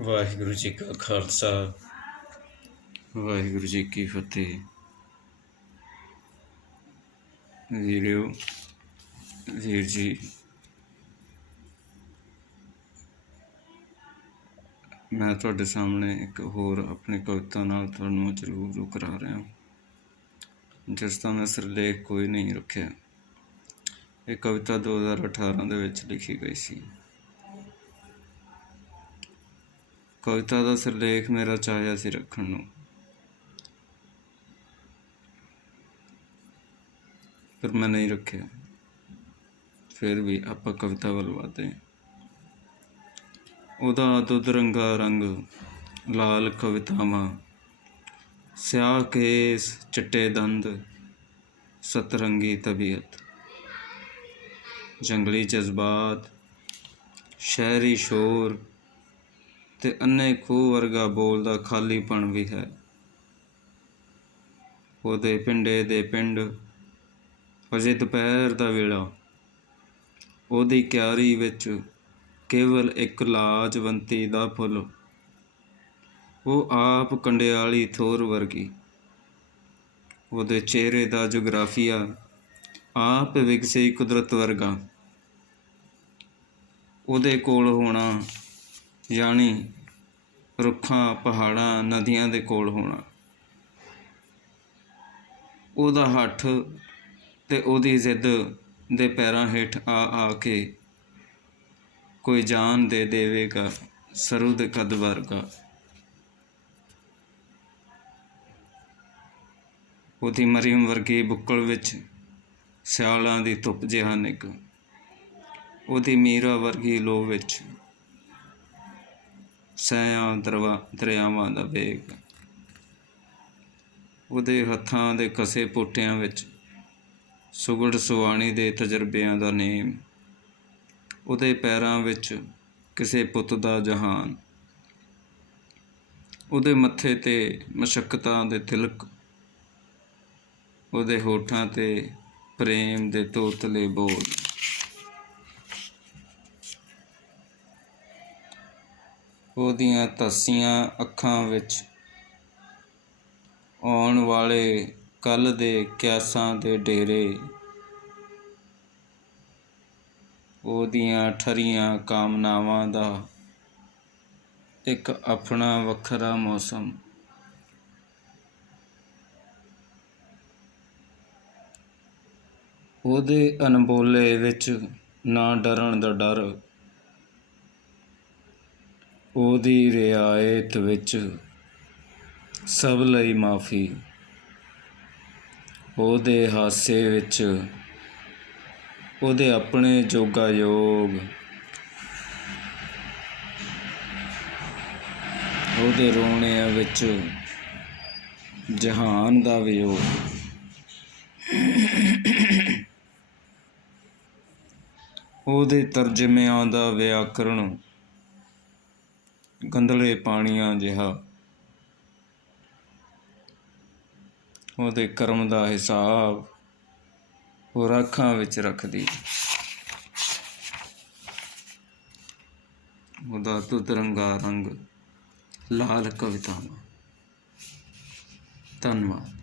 ਵਾਹਿਗੁਰੂ ਜੀ ਕਾ ਖਾਲਸਾ, ਵਾਹਿਗੁਰੂ ਜੀ ਕੀ ਫਤਿਹ। ਵੀਰਿਓ ਵੀਰ ਜੀ, ਮੈਂ ਤੁਹਾਡੇ ਸਾਹਮਣੇ ਇੱਕ ਹੋਰ ਆਪਣੀ ਕਵਿਤਾ ਨਾਲ ਤੁਹਾਨੂੰ ਜ਼ਰੂਰ ਕਰਾ ਰਿਹਾ ਜਿਸ ਦਾ ਮੈਂ ਸਿਰਲੇਖ ਕੋਈ ਨਹੀਂ ਰੱਖਿਆ। ਇਹ ਕਵਿਤਾ 2018 ਦੇ ਵਿੱਚ ਲਿਖੀ ਗਈ ਸੀ। ਕਵਿਤਾ ਦਾ ਸਿਰਲੇਖ ਮੇਰਾ ਚਾਹਿਆ ਸੀ ਰੱਖਣ ਨੂੰ। ਪਰ ਮੈਂ ਨਹੀਂ ਰੱਖਿਆ। ਫਿਰ ਵੀ ਆਪਾਂ ਕਵਿਤਾ ਵੱਲ ਵਧਦੇ ਉਹਦਾ ਦੁੱਧ ਰੰਗਾ ਰੰਗ, ਲਾਲ ਕਵਿਤਾਵਾਂ, ਸਿਆਹ ਕੇਸ, ਚਿੱਟੇ ਦੰਦ, ਸਤਰੰਗੀ ਤਬੀਅਤ, ਜੰਗਲੀ ਜਜ਼ਬਾਤ, ਸ਼ਹਿਰੀ ਸ਼ੋਰ ਤੇ ਅੰਨੇ ਖੂਹ ਵਰਗਾ ਬੋਲਦਾ ਖਾਲੀਪਣ ਵੀ ਹੈ। ਉਹਦੇ ਪਿੰਡੇ ਦੇ ਪਿੰਡ ਅਜੇ ਦੁਪਹਿਰ ਦਾ ਵੇਲਾ। ਉਹਦੀ ਕਿਆਰੀ ਵਿੱਚ ਕੇਵਲ ਇੱਕ ਲਾਜਵੰਤੀ ਦਾ ਫੁੱਲ। ਉਹ ਆਪ ਕੰਡਿਆਲੀ ਥੋਰ ਵਰਗੀ। ਉਹਦੇ ਚਿਹਰੇ ਦਾ ਜੁਗਰਾਫੀਆ ਆਪ ਵਿਗਸੀ ਕੁਦਰਤ ਵਰਗਾ। ਉਹਦੇ ਕੋਲ ਹੋਣਾ ਯਾਨੀ ਰੁੱਖਾਂ, ਪਹਾੜਾਂ, ਨਦੀਆਂ ਦੇ ਕੋਲ ਹੋਣਾ। ਉਹਦਾ ਹੱਠ ਤੇ ਉਹਦੀ ਜ਼ਿੱਦ ਦੇ ਪੈਰਾਂ ਹੇਠ ਆ ਆ ਕੇ ਕੋਈ ਜਾਨ ਦੇ ਦੇਵੇਗਾ ਸਰੂ ਦੇ ਕਦ ਵਰਗਾ। ਉਹਦੀ ਮਰੀਮ ਵਰਗੀ ਬੁੱਕਲ ਵਿੱਚ ਸਿਆਲਾਂ ਦੀ ਧੁੱਪ ਜਿਹਾ ਨਿਕ ਉਹਦੀ ਮੀਰਾ ਵਰਗੀ ਲੋ ਵਿੱਚ ਸੈਆਂ ਦਰਵਾ ਦਰਿਆਵਾਂ ਦਾ ਵੇਗ। ਉਹਦੇ ਹੱਥਾਂ ਦੇ ਕਸੇ ਪੋਟਿਆਂ ਵਿੱਚ ਸੁਗੜ ਸੁਆਣੀ ਦੇ ਤਜਰਬਿਆਂ ਦਾ ਨੇਮ। ਉਹਦੇ ਪੈਰਾਂ ਵਿੱਚ ਕਿਸੇ ਪੁੱਤ ਦਾ ਜਹਾਨ। ਉਹਦੇ ਮੱਥੇ ਤੇ ਮਸ਼ੱਕਤਾਂ ਦੇ ਤਿਲਕ। ਉਹਦੇ ਹੋਠਾਂ ਤੇ ਪ੍ਰੇਮ ਦੇ ਤੋਤਲੇ ਬੋਲ। ਉਹਦੀਆਂ ਧਸੀਆਂ ਅੱਖਾਂ ਵਿੱਚ ਆਉਣ ਵਾਲੇ ਕੱਲ ਦੇ ਕਿਆਸਾਂ ਦੇ ਡੇਰੇ, ਉਹਦੀਆਂ ਠਰੀਆਂ ਕਾਮਨਾਵਾਂ ਦਾ ਇੱਕ ਆਪਣਾ ਵੱਖਰਾ ਮੌਸਮ। ਉਹਦੇ ਅਣਬੋਲੇ ਵਿੱਚ ਨਾ ਡਰਨ ਦਾ ਡਰ ਉਹਦੀ ਰਿਆਇਤ ਵਿੱਚ ਸਭ ਲਈ ਮਾਫੀ। ਉਹਦੇ ਹਾਸੇ ਵਿੱਚ ਉਹਦੇ ਆਪਣੇ ਜੋਗਾ ਯੋਗ। ਉਹਦੇ ਰੋਣਿਆਂ ਵਿੱਚ ਜਹਾਨ ਦਾ ਵਿਯੋਗ ਉਹਦੇ ਤਰਜਮਿਆਂ ਦਾ ਵਿਆਕਰਣ ਗੰਧਲੇ ਪਾਣੀਆਂ ਜਿਹਾ। ਉਹਦੇ ਕਰਮ ਦਾ ਹਿਸਾਬ ਉਹ ਰਾਖਾਂ ਵਿੱਚ ਰੱਖਦੀ। ਉਹਦਾ ਦੁੱਧ ਰੰਗਾ ਰੰਗ ਲਾਲ ਕਵਿਤਾਵਾਂ। ਧੰਨਵਾਦ।